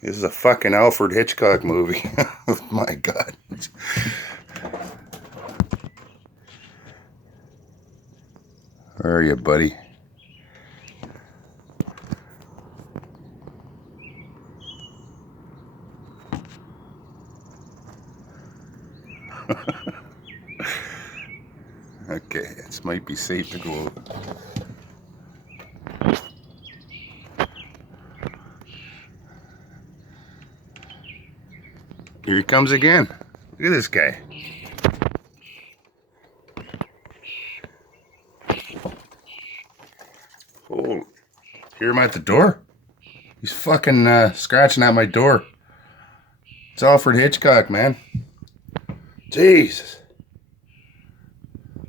This is a fucking Alfred Hitchcock movie. Oh my God. Where are you, buddy? Okay, this might be safe to go. Here he comes again. Look at this guy. Oh, hear him at the door? He's fucking scratching at my door. It's Alfred Hitchcock, man. Jesus.